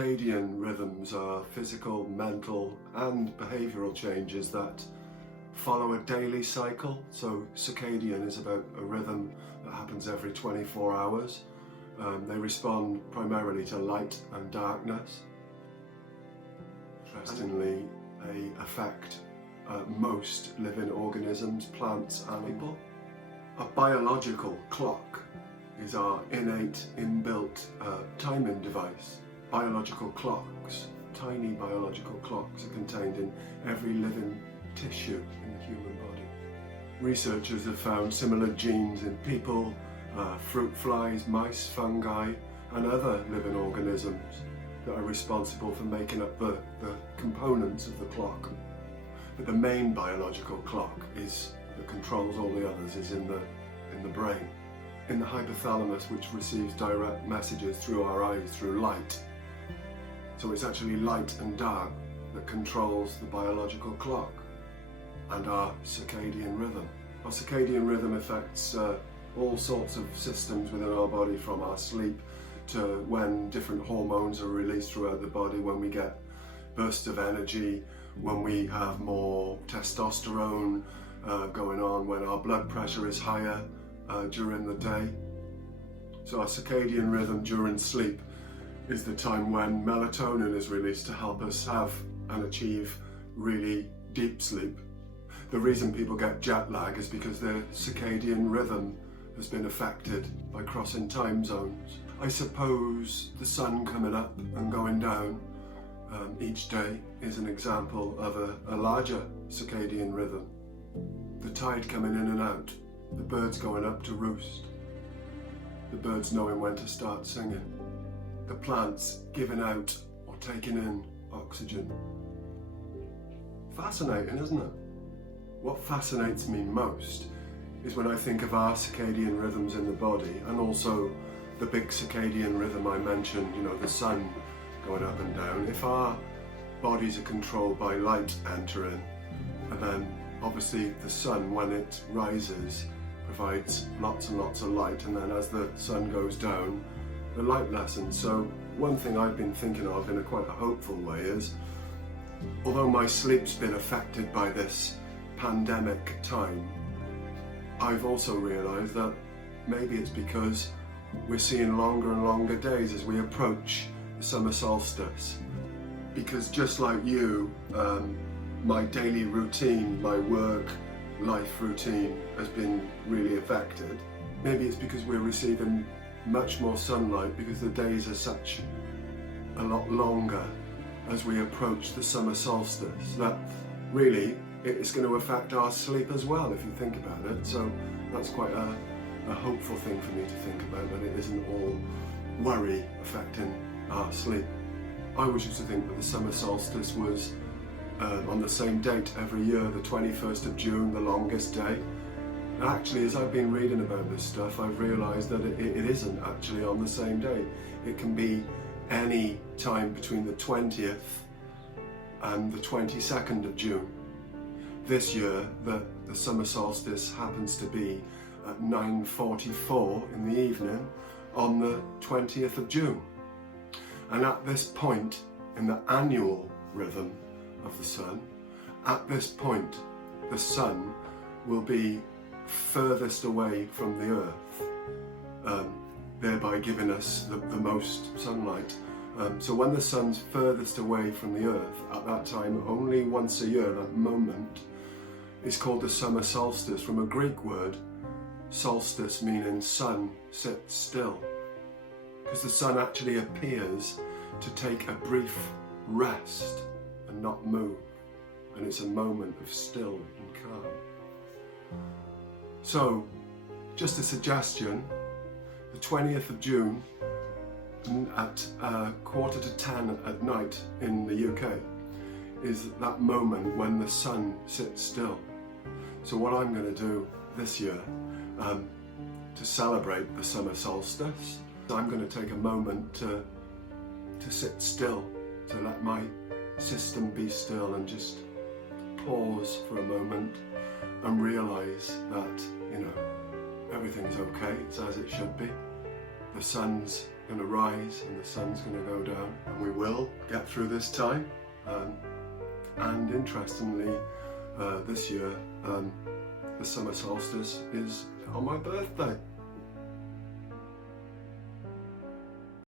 Circadian rhythms are physical, mental and behavioural changes that follow a daily cycle. So circadian is about a rhythm that happens every 24 hours. They respond primarily to light and darkness. Interestingly, they affect most living organisms, plants and people. A biological clock is our innate, inbuilt timing device. Biological clocks, tiny biological clocks, are contained in every living tissue in the human body. Researchers have found similar genes in people, fruit flies, mice, fungi and other living organisms that are responsible for making up the components of the clock. But the main biological clock that controls all the others is in the brain. In the hypothalamus, which receives direct messages through our eyes through light. So it's actually light and dark that controls the biological clock and our circadian rhythm. Our circadian rhythm affects all sorts of systems within our body, from our sleep to when different hormones are released throughout the body, when we get bursts of energy, when we have more testosterone going on, when our blood pressure is higher during the day. So our circadian rhythm during sleep is the time when melatonin is released to help us have and achieve really deep sleep. The reason people get jet lag is because their circadian rhythm has been affected by crossing time zones. I suppose the sun coming up and going down each day is an example of a larger circadian rhythm. The tide coming in and out, the birds going up to roost, the birds knowing when to start singing, the plants giving out or taking in oxygen. Fascinating, isn't it? What fascinates me most is when I think of our circadian rhythms in the body, and also the big circadian rhythm I mentioned, you know, the sun going up and down. If our bodies are controlled by light entering, and then obviously the sun, when it rises, provides lots and lots of light, and then as the sun goes down, the light lessens. So one thing I've been thinking of in quite a hopeful way is, although my sleep's been affected by this pandemic time, I've also realised that maybe it's because we're seeing longer and longer days as we approach the summer solstice. Because just like you, my daily routine, my work, life routine has been really affected. Maybe it's because we're receiving much more sunlight, because the days are such a lot longer as we approach the summer solstice, that really it's going to affect our sleep as well, if you think about it. So that's quite a hopeful thing for me to think about, that it isn't all worry affecting our sleep. I always used to think that the summer solstice was on the same date every year, the 21st of June, the longest day. And actually, as I've been reading about this stuff, I've realised that it isn't actually on the same day. It can be any time between the 20th and the 22nd of June. This year, the summer solstice happens to be at 9:44 in the evening on the 20th of June. And at this point in the annual rhythm of the sun, at this point, the sun will be furthest away from the earth, thereby giving us the most sunlight. So when the sun's furthest away from the earth, at that time, only once a year, that moment, is called the summer solstice, from a Greek word, solstice, meaning sun sits still. Because the sun actually appears to take a brief rest and not move. And it's a moment of still and calm. So, just a suggestion, the 20th of June at 9:45 at night in the UK is that moment when the sun sits still. So what I'm going to do this year to celebrate the summer solstice, I'm going to take a moment to sit still, to let my system be still and just pause for a moment and realise that, you know, everything's okay, it's as it should be. The sun's going to rise and the sun's going to go down, and we will get through this time. And interestingly, this year, the summer solstice is on my birthday.